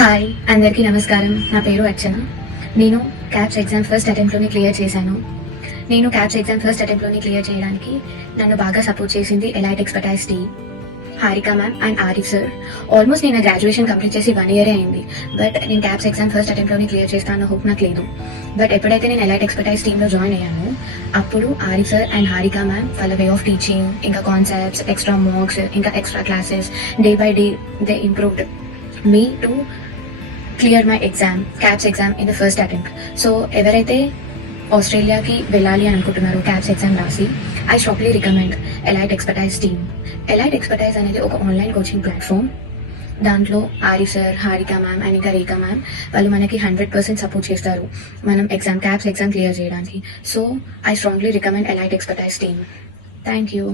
Hi అందరికీ నమస్కారం. నా పేరు అర్చన. నేను క్యాప్స్ ఎగ్జామ్ ఫస్ట్ అటెంప్ట్లోనే క్లియర్ చేశాను. క్లియర్ చేయడానికి నన్ను బాగా సపోర్ట్ చేసింది elite expertise team, Harika ma'am and Arif sir. Almost నేను గ్రాడ్యుయేషన్ కంప్లీట్ చేసి 1 year అయింది. బట్ నేను క్యాప్స్ ఎగ్జామ్ ఫస్ట్ అటెంప్ట్లోనే క్లియర్ చేస్తాను హోప్ నాకు లేదు. బట్ ఎప్పుడైతే నేను ఎలైట్ ఎక్స్పర్టైజ్ టీంలో జాయిన్ అయ్యాను, అప్పుడు Arif sir and Harika ma'am వాళ్ళ వే ఆఫ్ టీచింగ్, ఇంకా కాన్సెప్ట్స్, ఎక్స్ట్రా మార్క్స్, ఇంకా extra classes, day by day they improved me to clear my exam, caps exam in the first attempt. So ఎవరైతే ఆస్ట్రేలియాకి వెళ్ళాలి అని అనుకుంటున్నారో క్యాప్స్ ఎగ్జామ్ రాసి, I strongly recommend elite expertise team. Elite expertise అనేది ఒక online coaching platform. దాంట్లో Arif sir, Harika ma'am and ఇంకా రేఖా ma'am వాళ్ళు మనకి 100% సపోర్ట్ చేస్తారు మనం క్యాప్స్ ఎగ్జామ్ క్లియర్ చేయడానికి. So I strongly recommend elite expertise team. Thank you.